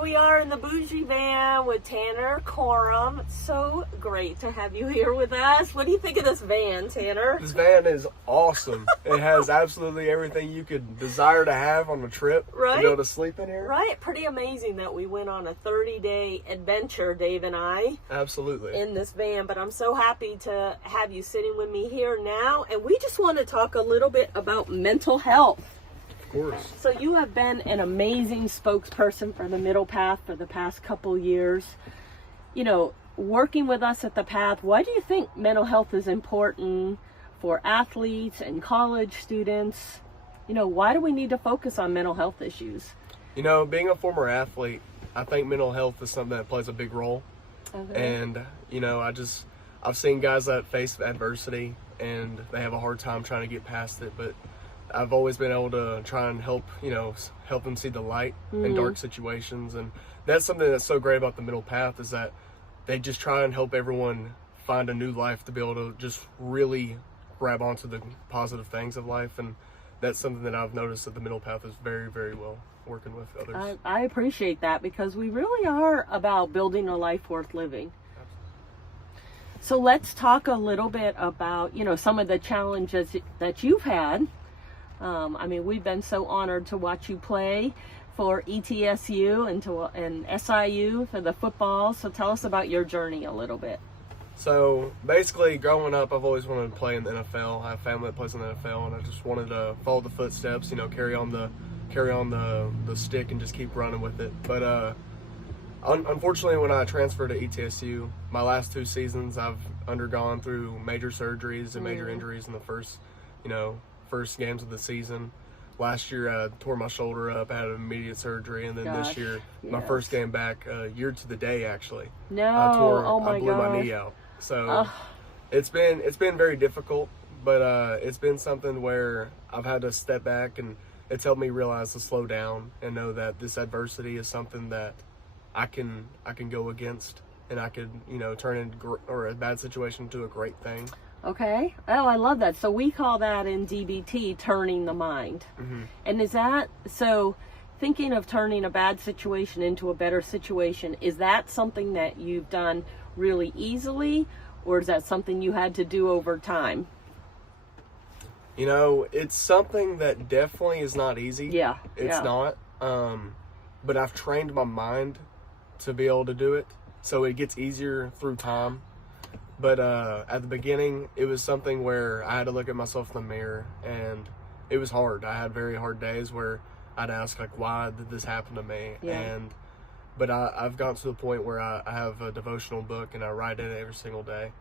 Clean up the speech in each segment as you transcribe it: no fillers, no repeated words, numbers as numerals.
here we are in the bougie van with Tanner Corum. So great to have you here with us. What do you think of this van, Tanner? This van is awesome. It has absolutely everything you could desire to have on a trip. Right? To be able to sleep in here. Right. Pretty amazing that we went on a 30-day adventure, Dave and I. Absolutely. In this van. But I'm so happy to have you sitting with me here now. And we just want to talk a little bit about mental health. Of course. So you have been an amazing spokesperson for the Middle Path for the past couple years. You know, working with us at the Path, why do you think mental health is important for athletes and college students? You know, why do we need to focus on mental health issues? You know, being a former athlete, I think mental health is something that plays a big role. Okay. And, you know, I've seen guys that face adversity and they have a hard time trying to get past it, but I've always been able to try and help them see the light in dark situations. And that's something that's so great about the Middle Path, is that they just try and help everyone find a new life, to be able to just really grab onto the positive things of life. And that's something that I've noticed that the Middle Path is very, very well working with others. I appreciate that, because we really are about building a life worth living. Absolutely. So let's talk a little bit about, you know, some of the challenges that you've had. I mean, we've been so honored to watch you play for ETSU and SIU for the football. So tell us about your journey a little bit. So basically, growing up, I've always wanted to play in the NFL. I have family that plays in the NFL, and I just wanted to follow the footsteps. You know, carry on the stick and just keep running with it. But unfortunately, when I transferred to ETSU, my last 2 seasons, I've undergone through major surgeries and major injuries in the first games of the season. Last year I tore my shoulder up, I had an immediate surgery, and then this year, my first game back, year to the day actually. No, I blew my knee out. So it's been very difficult, but it's been something where I've had to step back, and it's helped me realize to slow down and know that this adversity is something that I can go against, and I could, you know, turn a bad situation to a great thing. Okay. Oh, I love that. So we call that in DBT turning the mind. And is that, so thinking of turning a bad situation into a better situation, is that something that you've done really easily, or is that something you had to do over time? You know, it's something that definitely is not easy. Yeah. It's not. But I've trained my mind to be able to do it, so it gets easier through time. But at the beginning, it was something where I had to look at myself in the mirror, and it was hard. I had very hard days where I'd ask, like, why did this happen to me? Yeah. But I've gotten to the point where I have a devotional book, and I write in it every single day.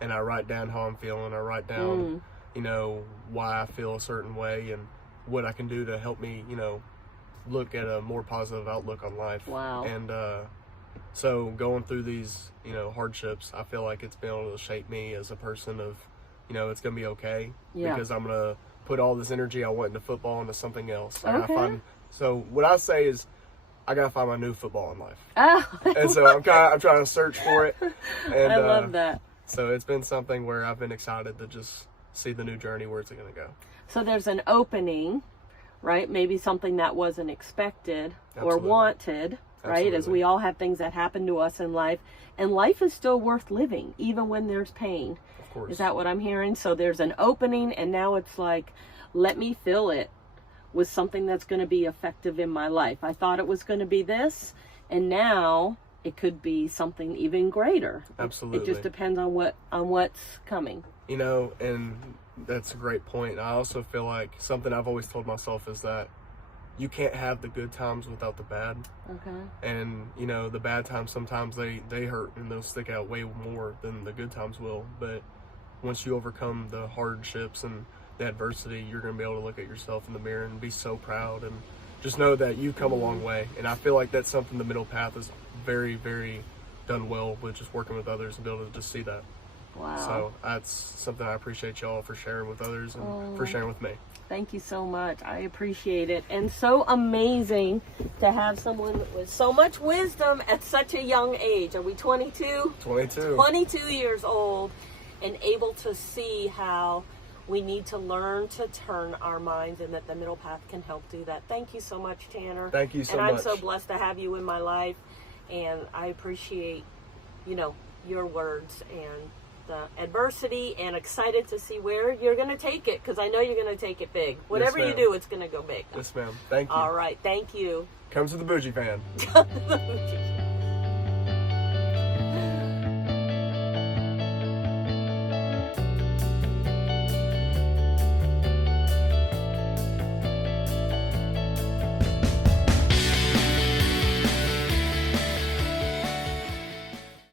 And I write down how I'm feeling. I write down, you know, why I feel a certain way and what I can do to help me, you know, look at a more positive outlook on life. Wow. And so going through these, you know, hardships, I feel like it's been able to shape me as a person of, you know, it's going to be okay. Yeah. Because I'm going to put all this energy I want into football into something else. Okay. So what I say is, I got to find my new football in life. Oh. And so I'm trying to search for it. And I love that. So it's been something where I've been excited to just see the new journey, where it's going to go. So there's an opening, right? Maybe something that wasn't expected or Absolutely. wanted. Right? Absolutely. As we all have things that happen to us in life, and life is still worth living, even when there's pain. Of course. Is that what I'm hearing? So there's an opening, and now it's like, let me fill it with something that's going to be effective in my life. I thought it was going to be this, and now it could be something even greater. Absolutely. It just depends on what's coming. You know, and that's a great point. I also feel like something I've always told myself is that you can't have the good times without the bad. Okay. And, you know, the bad times, sometimes they hurt, and they'll stick out way more than the good times will. But once you overcome the hardships and the adversity, you're going to be able to look at yourself in the mirror and be so proud, and just know that you've come a long way. And I feel like that's something the Middle Path is very, very done well with, just working with others and be able to just see that. Wow. So that's something I appreciate y'all for sharing with others and for sharing with me. Thank you so much. I appreciate it. And so amazing to have someone with so much wisdom at such a young age. Are we 22? 22. 22 years old, and able to see how we need to learn to turn our minds, and that the middle path can help do that. Thank you so much, Tanner. Thank you so much. And I'm so blessed to have you in my life, and I appreciate, your words and the adversity, and excited to see where you're going to take it, because I know you're going to take it big. Whatever you do, it's going to go big. Yes, ma'am. Thank you. All right. Thank you. Comes to the Bougie fan. The Bougie.